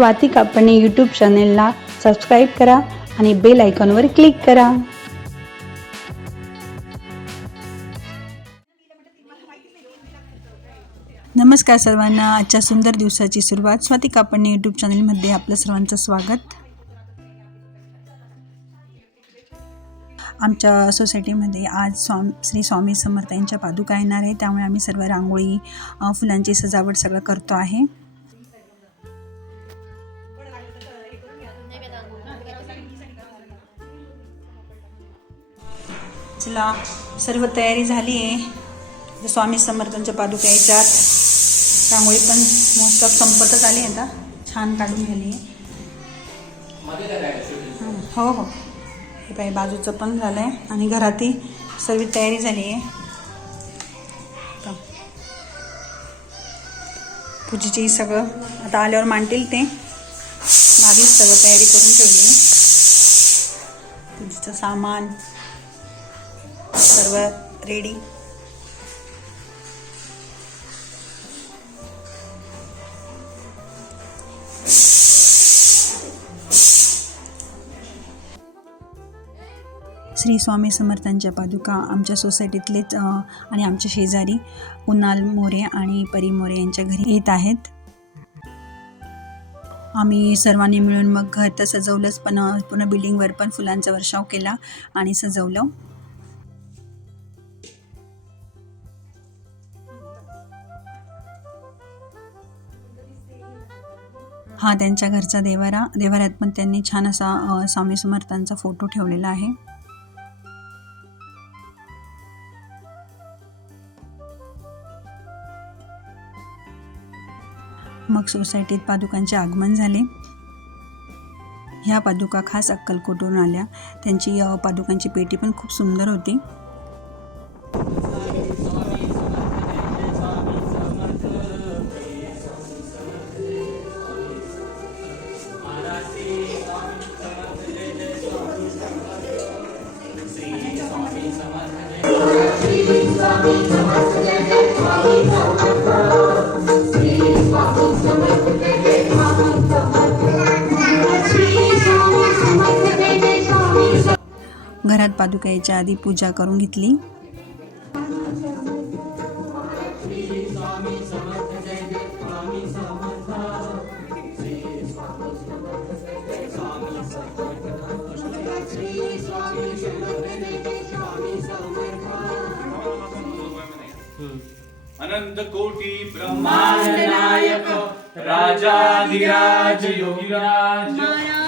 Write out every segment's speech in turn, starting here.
Swati Kapane YouTube चॅनेलला subscribe करा आणि बेल आयकॉनवर क्लिक करा. नमस्कार सर्वांना. आजच्या सुंदर दिवसाची सुरुवात स्वाती कापडणे यूट्यूब चॅनलमध्ये आपलं सर्वांचं स्वागत. आमच्या सोसायटीमध्ये आज स्वाम श्री स्वामी समर्थ यांच्या पादुका येणार आहे त्यामुळे आम्ही सर्व रांगोळी फुलांची सजावट सगळं करतो आहे. चला सर्व तयारी झाली आहे. स्वामी समर्थांच्या पादुका याच्यात रांगोळी पण मोस्ट ऑफ संपतच आली आहे आता. छान काढून झाली आहे. हो हो हे. पाहिजे बाजूचं पण झालं आहे आणि घरातही सर्व तयारी झाली आहे. आता पूजेची सगळं आता आल्यावर मांडतील ते. आधीच सगळं तयारी करून ठेवली आहे. पूजेचं सामान सर्व रेडी श्री स्वामी समर्थांच्या पादुका आमच्या सोसायटीतलेच आणि आमच्या शेजारी उन्हाल मोरे आणि परी मोरे यांच्या घरी येत आहेत. आम्ही सर्वांनी मिळून मग घर तर सजवलंच पण पूर्ण बिल्डिंगवर पण फुलांचा वर्षाव केला आणि सजवलं. हा त्यांच्या घरचा देवारा देवाऱ्यात पण त्यांनी छान असा स्वामी समर्थांचा फोटो ठेवलेला आहे. मग सोसायटीत पादुकांचे आगमन झाले. ह्या पादुका खास अक्कलकोटून आल्या. त्यांची पादुकांची पेटी पण खूप सुंदर होती. घरात पादुका यायच्या आधी पूजा करून घेतली. अनंत कोटी ब्रह्मांड नायक राजाधिराज योगीराज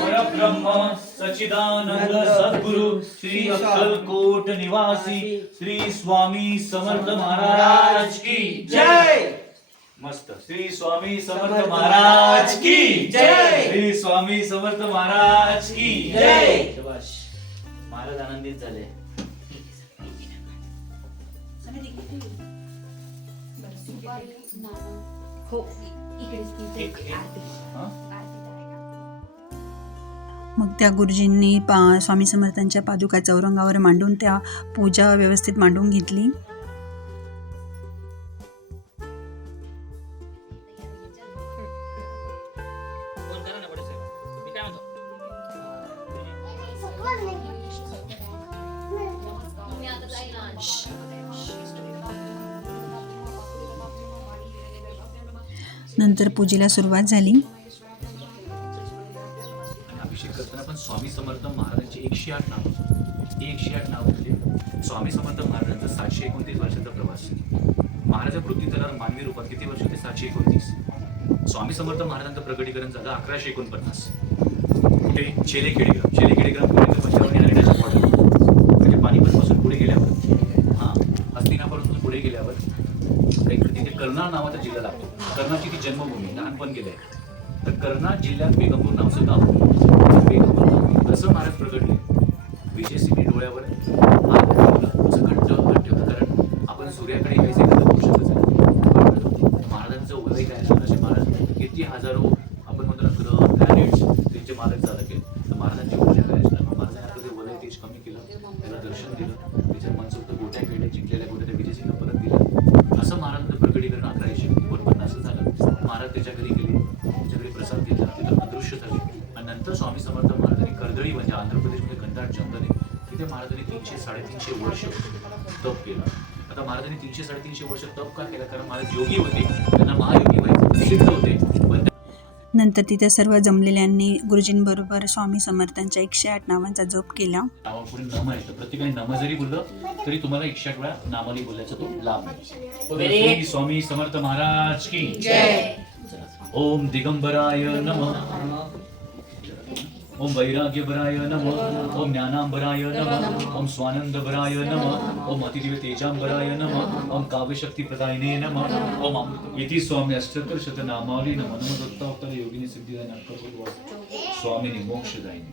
परब्रह्म सचिदानंद सद्गुरु श्री अक्कलकोट निवासी श्री स्वामी समर्थ महाराज की जय। मस्त. श्री स्वामी समर्थ महाराज की जय. श्री स्वामी समर्थ महाराज की जय. महाराज आनंदित झाले. मग त्या गुरुजींनी पा स्वामी समर्थांच्या पादुका चौरंगावर मांडून त्या पूजा व्यवस्थित मांडून घेतली. नंतर पूजेला सुरुवात झाली. अभिषेक करताना पण स्वामी समर्थ महाराजांची एकशे आठ नाव. एकशे आठ नाव म्हणजे स्वामी समर्थ महाराजांचा सातशे एकोणतीस वर्षाचा प्रवास. महाराजा पृथ्वी तलावर मानवी रूपात किती वर्ष होते? सातशे एकोणतीस. स्वामी समर्थ महाराजांचं प्रकटीकरण झालं अकराशे एकोणपन्नास. कुठे? चेले खेडेगाव चेले खेडेगाव पंचावन्न म्हणजे पानिपतपासून पुढे गेल्यावर. हां हस्तिनापासून पुढे गेल्यावर. एक तिथे कर्नाळ नावाचा जिल्हा लागतो. कर्नाळची ती जन्मभूमी लहानपण गेलंय. तर कर्नाळ जिल्ह्यात बेगमपूर नावचं गाव आहे. बेगमपूर कसं महाराज प्रगटले विजय सिंह डोळ्यावर हात ठेवला घट्ट हात कारण आपण सूर्याकडे यायचे कधी होऊ महाराजांचं वय काय असेल असे महाराज किती हजारो आपण म्हणतो ना ग्रह प्लॅनेट्स त्यांचे मालक झालं केले तर महाराजांची पूजा काय असणार. मग महाराजांना कधी वलय तेज कमी केलं त्याला दर्शन दिलं. त्याच्या मनसुक्त गोट्या खेळल्या जिंकलेल्या गोट्या त्या विजयसिंह आंध्र प्रदेशमध्ये घनदाट जंगल आहे तिथे महाराजांनी तीनशे साडेतीनशे वर्ष तप केलं. आता महाराजांनी तीनशे साडेतीनशे वर्ष तप का केलं? कारण महाराज योगी होते त्यांना महायोगी व्हायचे सिद्ध होते पण नंतर तिथे सर्व जमलेल्यांनी गुरुजींबरोबर स्वामी समर्थांच्या एकशे आठ नावांचा जप केला. नावापुढे नम आहे. तर प्रत्येकाने नम जरी बोललं तरी तुम्हाला एकशे आठ वेळा नामाली बोलायचा तो लाभ आहे. स्वामी समर्थ महाराज की ओम दिगंबराय नमः. ओम वैराग्यबराय नमः ओम ज्ञानांबराय नमः ओम स्वानंदबराय नमः ओम अतिदिव्य तेजांबराय नमः ओम काव्यशक्ती प्रदायिने नमः ओम इति स्वामी अष्टोत्तर शतनामावली नमः नमः दत्तावतार योगिनी सिद्धिदाय नाटक स्वामिनी मोक्षदायिनी।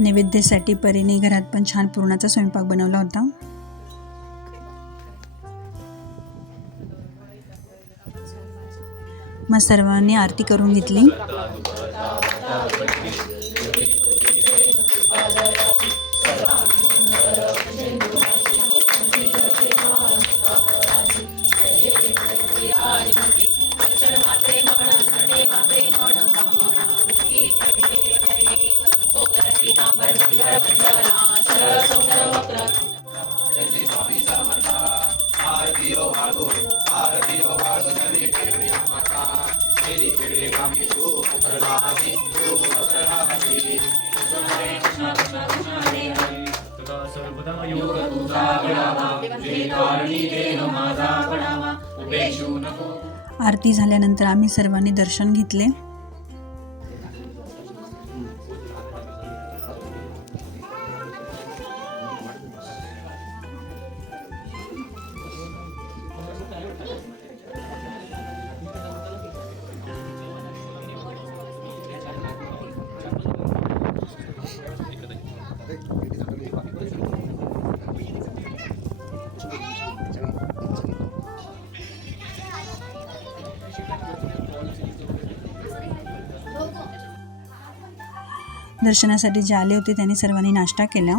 नैवेद्यासाठी परीने घरात पण छान पुरणाचा स्वयंपाक बनवला होता. मग सर्वांनी आरती करून घेतली. आरती झाल्यानंतर आम्ही सर्वांनी दर्शन घेतले. दर्शनासाठी जे आले होते त्यांनी सर्वांनी नाश्ता केला.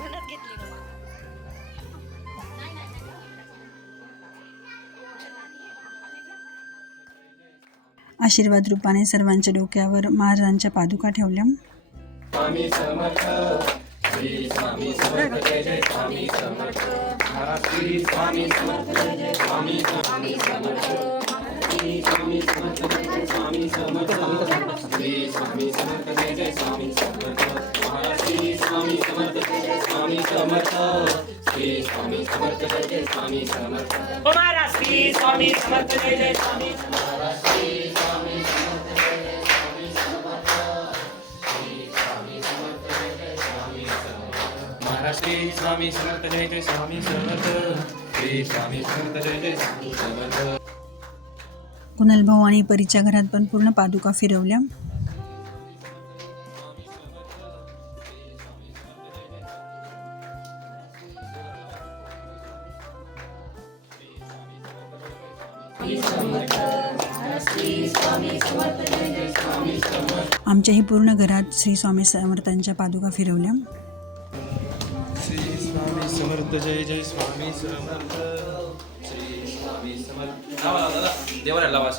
मनात घेतली ना आशीर्वाद रूपाने सर्वांच्या डोक्यावर महाराजांच्या पादुका ठेवल्या. स्वामी समर्थ जय जय स्वामी श्री स्वामी समर्थ जय जय स्वामी समर्थ श्री स्वामी समर्थ जय जय स्वामी समर्थ कुणाल भाऊ आणि परीच्या घरात पण पूर्ण पादुका फिरवल्या. आमच्याही पूर्ण घरात श्री स्वामी समर्थांच्या पादुका फिरवल्या. श्री स्वामी समर्थ जय जय स्वामी समर्थ. श्री स्वामी समर्थ. देवाला लावा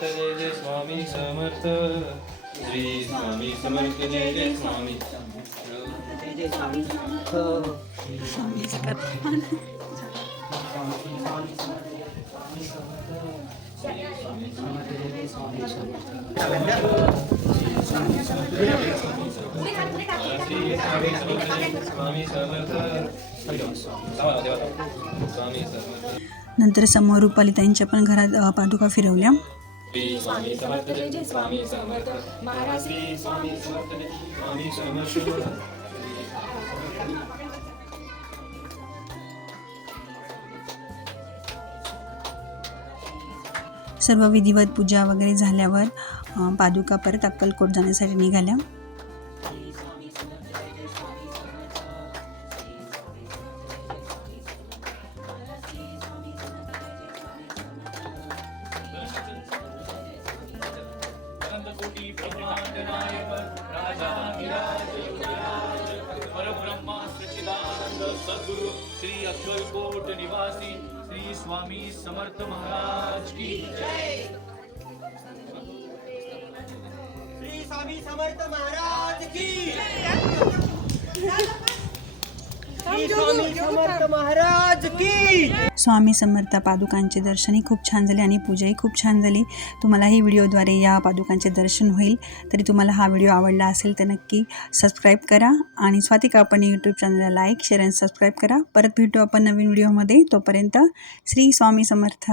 जय जय स्वामी समर्थ. श्री स्वामी समर्थ जय जय स्वामी स्वामी समर्थ. स्वामी नंतर समोर रुपालीताईंच्या पण घरात अ, पादुका फिरवल्या. स्वामी समर्थ जय स्वामी समर्थ महाराज स्वामी समर्थ स्वामी समर्थ. सर्व विधिवत पूजा वगैरे झाल्यावर पादुका परत अक्कलकोट जाण्यासाठी निघाल्या. परब्रह्मा सद्गुरु श्री अक्कलकोट निवासी। श्री स्वामी समर्थ महाराज की जय. श्री स्वामी समर्थ महाराज की जय. महाराज की स्वामी समर्थ पादुकांचे दर्शनही खूप छान झाले आणि पूजाही खूप छान झाली. तुम्हाला ही व्हिडिओद्वारे या पादुकांचे दर्शन होईल. तरी तुम्हाला हा व्हिडिओ आवडला असेल तर नक्की सबस्क्राईब करा आणि स्वाती कापणी यूट्यूब चॅनलला लाईक शेअर आणि सबस्क्राईब करा. परत भेटू आपण नवीन व्हिडिओमध्ये. तोपर्यंत श्री स्वामी समर्थ.